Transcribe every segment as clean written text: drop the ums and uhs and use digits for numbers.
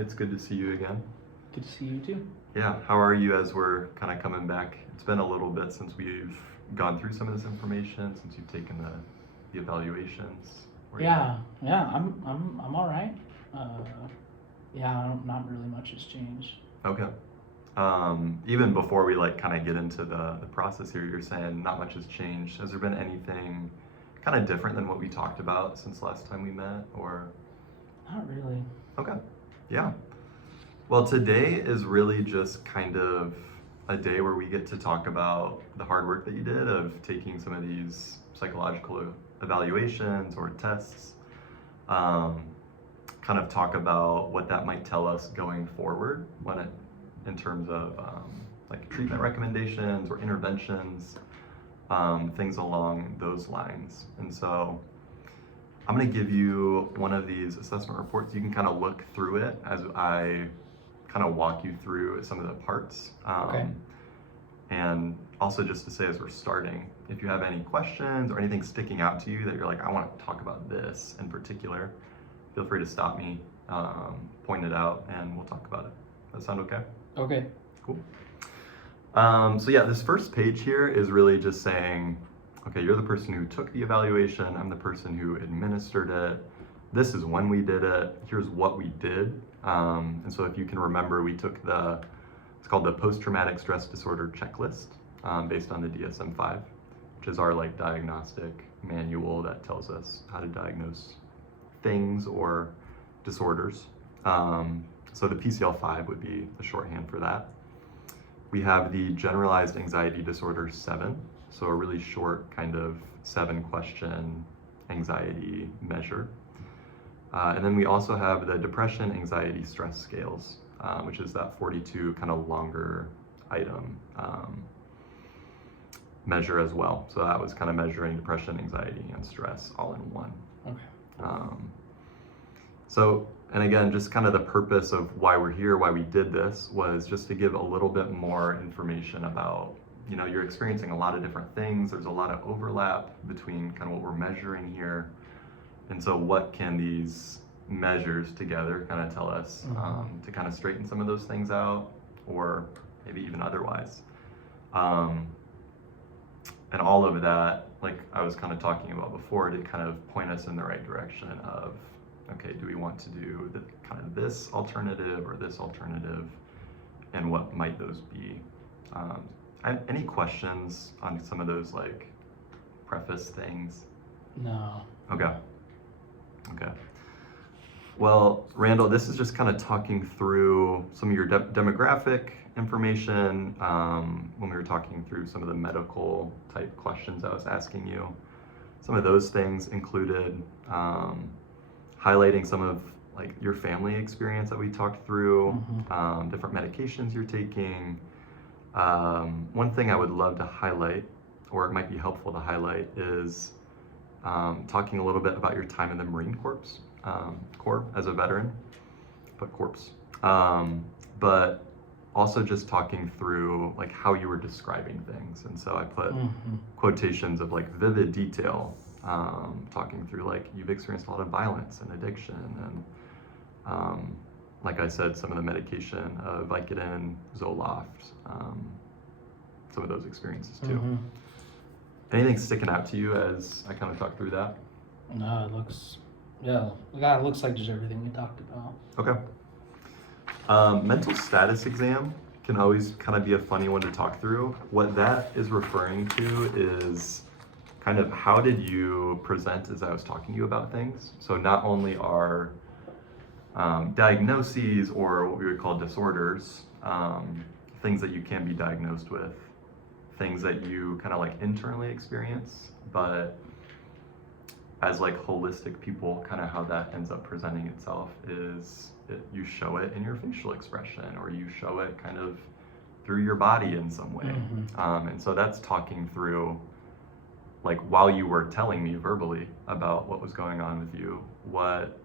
It's good to see you again. Good to see you too. Yeah, how are you as we're kind of coming back? It's been a little bit since we've gone through some of this information, since you've taken the evaluations. Where you at? Yeah. I'm all right. Not really much has changed. Okay. Even before we kind of get into the process here, you're saying not much has changed. Has there been anything kind of different than what we talked about since last time we met, or? Not really. Okay. Yeah. Well, today is really just kind of a day where we get to talk about the hard work that you did of taking some of these psychological evaluations or tests. Kind of talk about what that might tell us going forward in terms of like treatment recommendations or interventions, things along those lines. And so I'm going to give you one of these assessment reports. You can kind of look through it as I kind of walk you through some of the parts. Okay. And also just to say as we're starting, if you have any questions or anything sticking out to you that you're like, I want to talk about this in particular, feel free to stop me, point it out, and we'll talk about it. Does that sound okay? Okay. Cool. So yeah, this first page here is really just saying, okay, you're the person who took the evaluation, I'm the person who administered it, this is when we did it, here's what we did. And so if you can remember, we took it's called the Post-Traumatic Stress Disorder Checklist, based on the DSM-5, which is our diagnostic manual that tells us how to diagnose things or disorders. So the PCL-5 would be the shorthand for that. We have the Generalized Anxiety Disorder 7, so a really short kind of 7-question anxiety measure. And then we also have the Depression Anxiety Stress Scales, which is that 42 kind of longer item measure as well. So that was kind of measuring depression, anxiety, and stress all in one. Okay. And again, just kind of the purpose of why we're here, why we did this, was just to give a little bit more information about, you're experiencing a lot of different things. There's a lot of overlap between kind of what we're measuring here. And so what can these measures together kind of tell us to kind of straighten some of those things out, or maybe even otherwise. And all of that, like I was kind of talking about before, to kind of point us in the right direction of, okay, do we want to do kind of this alternative or this alternative, and what might those be? Any questions on some of those preface things? No. Okay. Well, Randall, this is just kind of talking through some of your demographic information when we were talking through some of the medical type questions I was asking you. Some of those things included highlighting some of your family experience that we talked through, different medications you're taking. One thing I would love to highlight, or it might be helpful to highlight, is talking a little bit about your time in the Marine Corps as a veteran, but also just talking through how you were describing things. And so I put quotations of vivid detail, talking through you've experienced a lot of violence and addiction, and like I said, some of the medication, Vicodin, Zoloft, some of those experiences too. Anything sticking out to you as I kind of talk through that? No, it looks like just everything we talked about. Okay. Mental status exam can always kind of be a funny one to talk through. What that is referring to is kind of how did you present as I was talking to you about things. So not only are diagnoses, or what we would call disorders, things that you can be diagnosed with, things that you kind of internally experience, but as holistic people, kind of how that ends up presenting itself is you show it in your facial expression, or you show it kind of through your body in some way. And so that's talking through, while you were telling me verbally about what was going on with you, what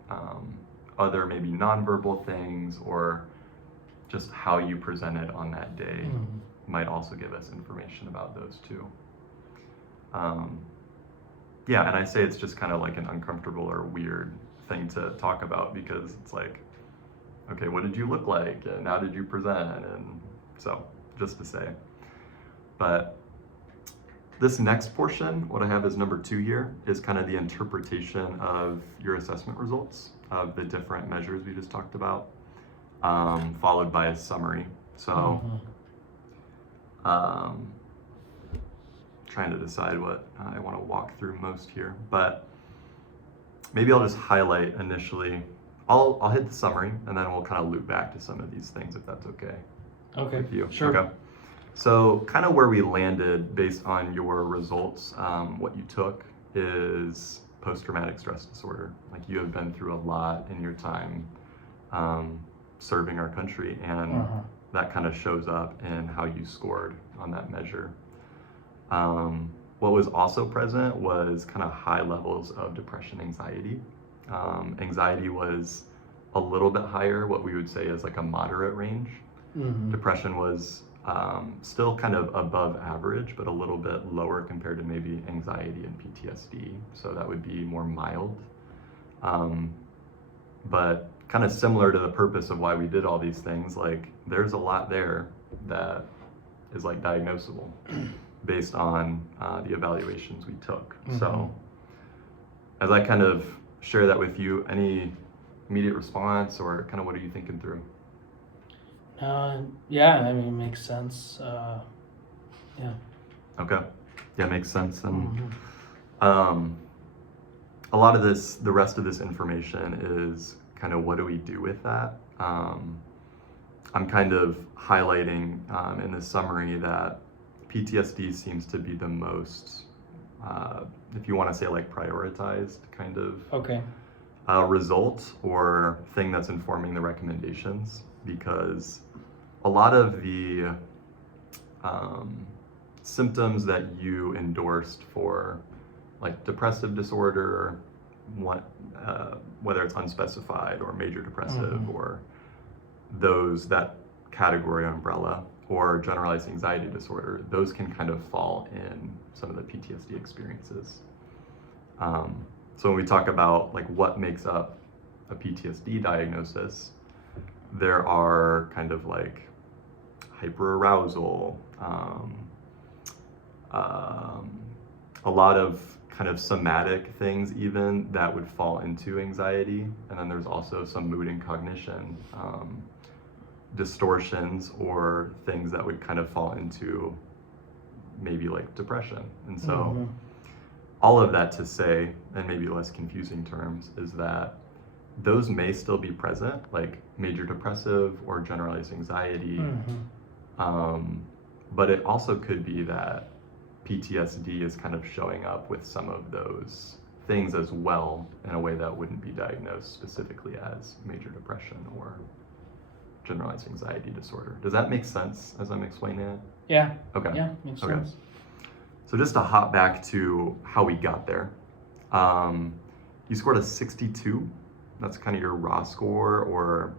other maybe nonverbal things, or just how you presented on that day might also give us information about those too. Yeah, and I say it's just kind of an uncomfortable or weird thing to talk about, because it's okay, what did you look like and how did you present? And so just to say. But this next portion, what I have as number 2 here, is kind of the interpretation of your assessment results of the different measures we just talked about, followed by a summary. So, trying to decide what I want to walk through most here, but maybe I'll just highlight initially. I'll hit the summary and then we'll kind of loop back to some of these things if that's okay. Okay. With you. Sure. Okay. So kind of where we landed based on your results, what you took is post-traumatic stress disorder. Like you have been through a lot in your time serving our country, and that kind of shows up in how you scored on that measure. What was also present was kind of high levels of depression, anxiety. Anxiety was a little bit higher, what we would say is like a moderate range. Depression was still kind of above average, but a little bit lower compared to maybe anxiety and PTSD. So that would be more mild. But kind of similar to the purpose of why we did all these things, like there's a lot there that is like diagnosable based on the evaluations we took. So as I kind of share that with you, any immediate response or kind of what are you thinking through? Yeah, I mean, it makes sense. Yeah. Okay. Yeah, makes sense. And a lot of this, the rest of this information is kind of what do we do with that? I'm kind of highlighting in this summary that PTSD seems to be the most, if you want to say like prioritized kind of result or thing that's informing the recommendations, because a lot of the symptoms that you endorsed for like depressive disorder, whether it's unspecified or major depressive or that category umbrella, or generalized anxiety disorder, those can kind of fall in some of the PTSD experiences. So when we talk about like what makes up a PTSD diagnosis, there are kind of like hyperarousal, a lot of kind of somatic things even that would fall into anxiety. And then there's also some mood and cognition distortions or things that would kind of fall into maybe like depression. And so all of that to say, and maybe less confusing terms, is that those may still be present, like major depressive or generalized anxiety. But it also could be that PTSD is kind of showing up with some of those things as well in a way that wouldn't be diagnosed specifically as major depression or generalized anxiety disorder. Does that make sense as I'm explaining it? Yeah. Okay. Yeah, makes sense. So just to hop back to how we got there, you scored a 62. That's kind of your raw score, or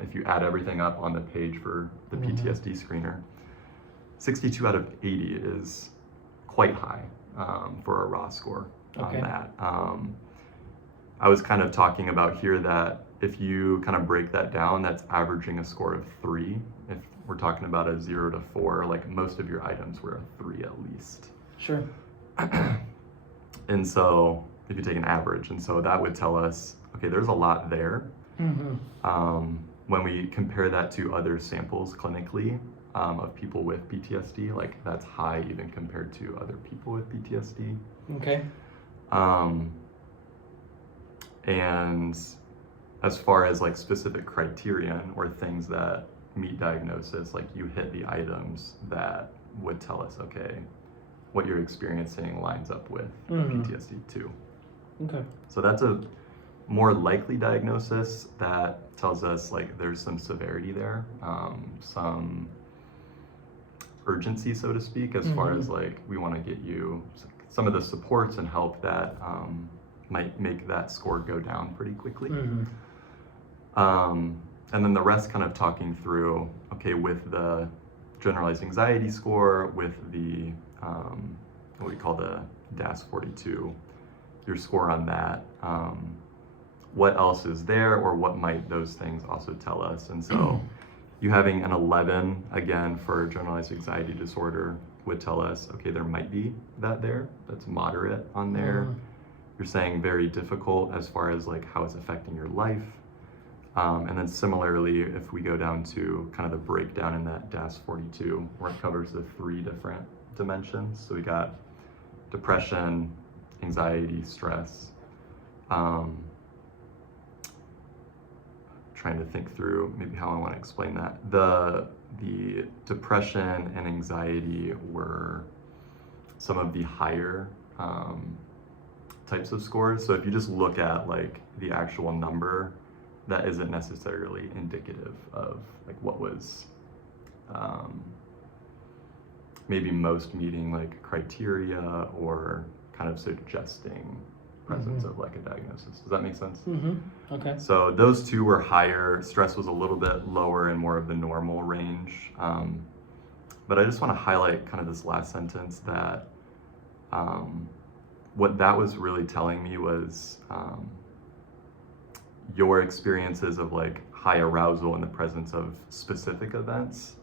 if you add everything up on the page for the PTSD screener, 62 out of 80 is quite high for a raw score on that. I was kind of talking about here that if you kind of break that down, that's averaging a score of 3. If we're talking about a 0 to 4, like most of your items were a 3 at least. Sure. And so if you take an average, and so that would tell us, okay, there's a lot there. When we compare that to other samples clinically of people with PTSD, like that's high even compared to other people with PTSD. Okay. And as far as like specific criterion or things that meet diagnosis, like you hit the items that would tell us, okay, what you're experiencing lines up with PTSD too. Okay. So that's a more likely diagnosis that tells us like there's some severity there, some urgency, so to speak, as far as like we want to get you some of the supports and help that might make that score go down pretty quickly. And then the rest kind of talking through, okay, with the generalized anxiety score, with the what we call the DAS-42, your score on that what else is there, or what might those things also tell us. And so you having an 11, again, for generalized anxiety disorder would tell us, okay, there might be that there, that's moderate on there. You're saying very difficult as far as like how it's affecting your life. And then similarly, if we go down to kind of the breakdown in that DAS-42, where it covers the 3 different dimensions. So we got depression, anxiety, stress. Trying to think through maybe how I want to explain that. The depression and anxiety were some of the higher types of scores. So if you just look at like the actual number, that isn't necessarily indicative of like what was maybe most meeting like criteria or kind of suggesting presence of like a diagnosis. Does that make sense? Okay. So those 2 were higher. Stress was a little bit lower and more of the normal range. But I just want to highlight kind of this last sentence that what that was really telling me was your experiences of like high arousal in the presence of specific events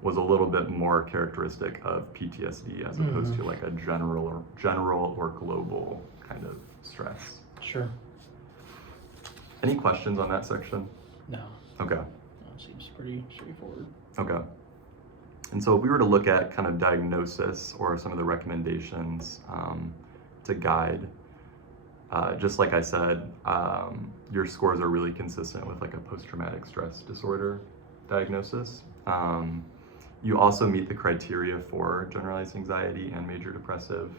was a little bit more characteristic of PTSD as opposed to like a general or global kind of stress. Sure. Any questions on that section? No. Okay. No, seems pretty straightforward. Okay. And so if we were to look at kind of diagnosis or some of the recommendations to guide, just like I said, your scores are really consistent with like a post-traumatic stress disorder diagnosis. You also meet the criteria for generalized anxiety and major depressive,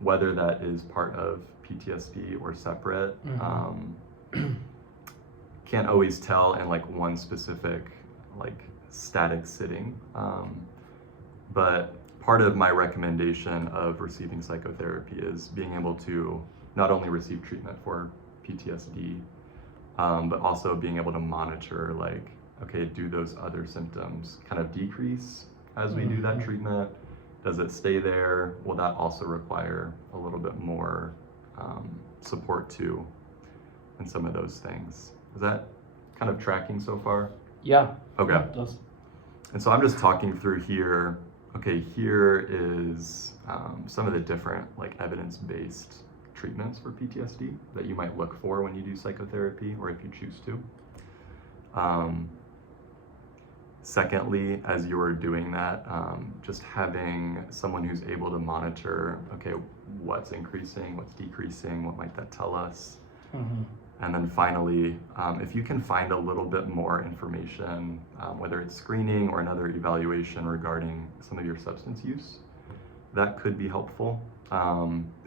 whether that is part of PTSD or separate. Can't always tell in like one specific like static sitting. But part of my recommendation of receiving psychotherapy is being able to not only receive treatment for PTSD, but also being able to monitor like, okay, do those other symptoms kind of decrease as we do that treatment? Does it stay there? Will that also require a little bit more support too in some of those things? Is that kind of tracking so far? Yeah. Okay. Yeah, it does. And so I'm just talking through here, okay, here is some of the different like evidence-based treatments for PTSD that you might look for when you do psychotherapy or if you choose to. Secondly, as you are doing that, just having someone who's able to monitor, okay, what's increasing, what's decreasing, what might that tell us? And then finally, if you can find a little bit more information, whether it's screening or another evaluation regarding some of your substance use, that could be helpful.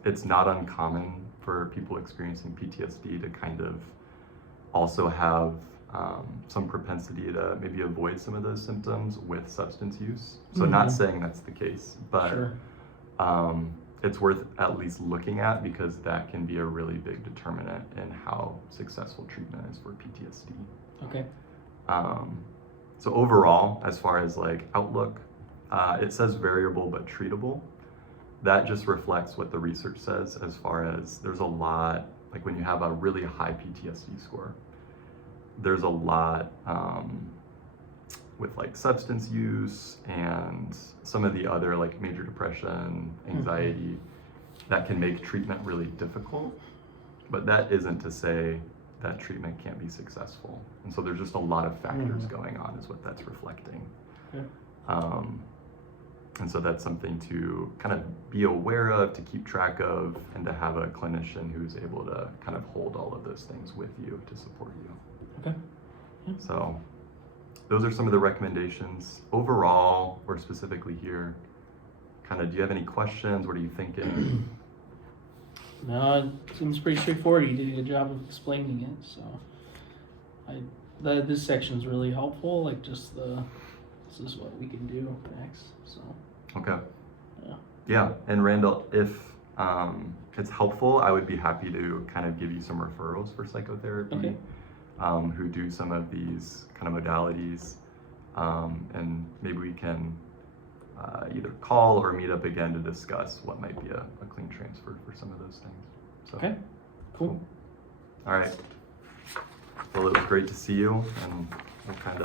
It's not uncommon for people experiencing PTSD to kind of also have some propensity to maybe avoid some of those symptoms with substance use. So not saying that's the case, but Sure. It's worth at least looking at because that can be a really big determinant in how successful treatment is for PTSD. Okay. So overall, as far as like outlook, it says variable but treatable. That just reflects what the research says as far as there's a lot, like when you have a really high PTSD score, there's a lot with like substance use and some of the other like major depression, anxiety, that can make treatment really difficult. But that isn't to say that treatment can't be successful. And so there's just a lot of factors going on is what that's reflecting. Okay. And so that's something to kind of be aware of, to keep track of, and to have a clinician who's able to kind of hold all of those things with you to support you. Okay. Yeah. So those are some of the recommendations. Overall, or specifically here, kind of, do you have any questions? What are you thinking? No, it seems pretty straightforward. You did a good job of explaining it. So, this section is really helpful. Like just this is what we can do next. So. Okay. Yeah. Yeah, and Randall, if it's helpful, I would be happy to kind of give you some referrals for psychotherapy. Okay. Who do some of these kind of modalities, and maybe we can either call or meet up again to discuss what might be a clean transfer for some of those things. So, Okay. Cool. All right. Well, it was great to see you, and we'll kind of